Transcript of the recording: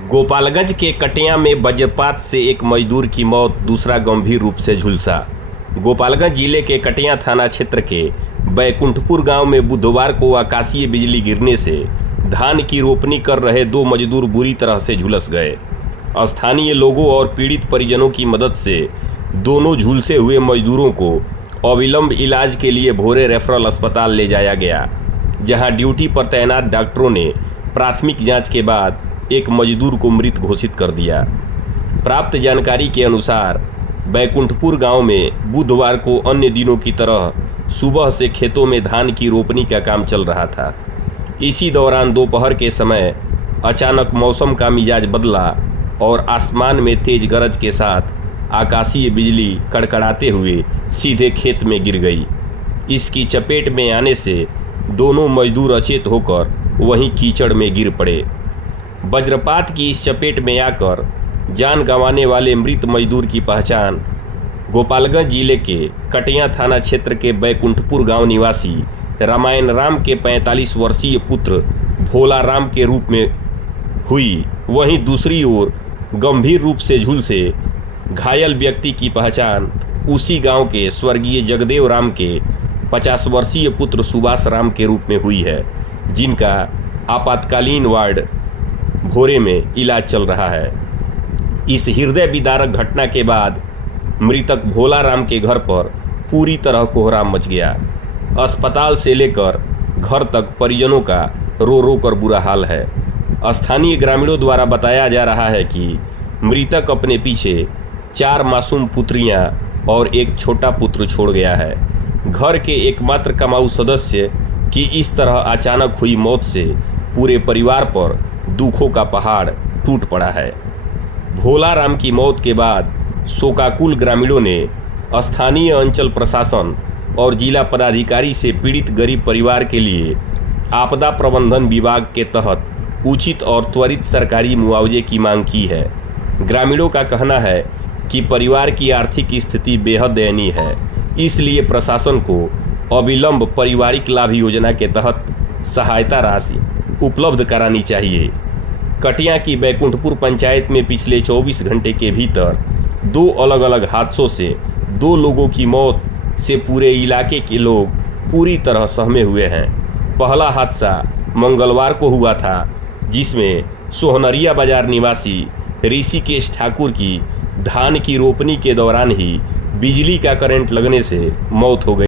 गोपालगंज के कटिया में वज्रपात से एक मजदूर की मौत, दूसरा गंभीर रूप से झुलसा। गोपालगंज जिले के कटिया थाना क्षेत्र के बैकुंठपुर गांव में बुधवार को आकाशीय बिजली गिरने से धान की रोपनी कर रहे दो मजदूर बुरी तरह से झुलस गए। स्थानीय लोगों और पीड़ित परिजनों की मदद से दोनों झुलसे हुए मजदूरों को अविलंब इलाज के लिए भोरे रेफरल अस्पताल ले जाया गया, जहां ड्यूटी पर तैनात डॉक्टरों ने प्राथमिक जांच के बाद एक मजदूर को मृत घोषित कर दिया। प्राप्त जानकारी के अनुसार बैकुंठपुर गांव में बुधवार को अन्य दिनों की तरह सुबह से खेतों में धान की रोपनी का काम चल रहा था। इसी दौरान दोपहर के समय अचानक मौसम का मिजाज बदला और आसमान में तेज गरज के साथ आकाशीय बिजली कड़कड़ाते हुए सीधे खेत में गिर गई। इसकी चपेट में आने से दोनों मजदूर अचेत होकर वहीं कीचड़ में गिर पड़े। वज्रपात की इस चपेट में आकर जान गंवाने वाले मृत मजदूर की पहचान गोपालगंज जिले के कटिया थाना क्षेत्र के बैकुंठपुर गांव निवासी रामायण राम के 45 वर्षीय पुत्र भोला राम के रूप में हुई। वहीं दूसरी ओर गंभीर रूप से झुलसे घायल व्यक्ति की पहचान उसी गांव के स्वर्गीय जगदेव राम के 50 वर्षीय पुत्र सुभाष राम के रूप में हुई है, जिनका आपातकालीन वार्ड भोरे में इलाज चल रहा है। इस हृदय विदारक घटना के बाद मृतक भोला राम के घर पर पूरी तरह कोहराम मच गया। अस्पताल से लेकर घर तक परिजनों का रो रो कर बुरा हाल है। स्थानीय ग्रामीणों द्वारा बताया जा रहा है कि मृतक अपने पीछे 4 मासूम पुत्रियां और एक छोटा पुत्र छोड़ गया है। घर के एकमात्र कमाऊ सदस्य की इस तरह अचानक हुई मौत से पूरे परिवार पर दुखों का पहाड़ टूट पड़ा है। भोला राम की मौत के बाद शोकाकुल ग्रामीणों ने स्थानीय अंचल प्रशासन और जिला पदाधिकारी से पीड़ित गरीब परिवार के लिए आपदा प्रबंधन विभाग के तहत उचित और त्वरित सरकारी मुआवजे की मांग की है। ग्रामीणों का कहना है कि परिवार की आर्थिक स्थिति बेहद दयनीय है, इसलिए प्रशासन को अविलंब पारिवारिक लाभ योजना के तहत सहायता राशि उपलब्ध करानी चाहिए। कटिया की बैकुंठपुर पंचायत में पिछले 24 घंटे के भीतर 2 अलग अलग हादसों से 2 लोगों की मौत से पूरे इलाके के लोग पूरी तरह सहमे हुए हैं। पहला हादसा मंगलवार को हुआ था, जिसमें सोहनरिया बाजार निवासी ऋषिकेश ठाकुर की धान की रोपनी के दौरान ही बिजली का करंट लगने से मौत हो गई।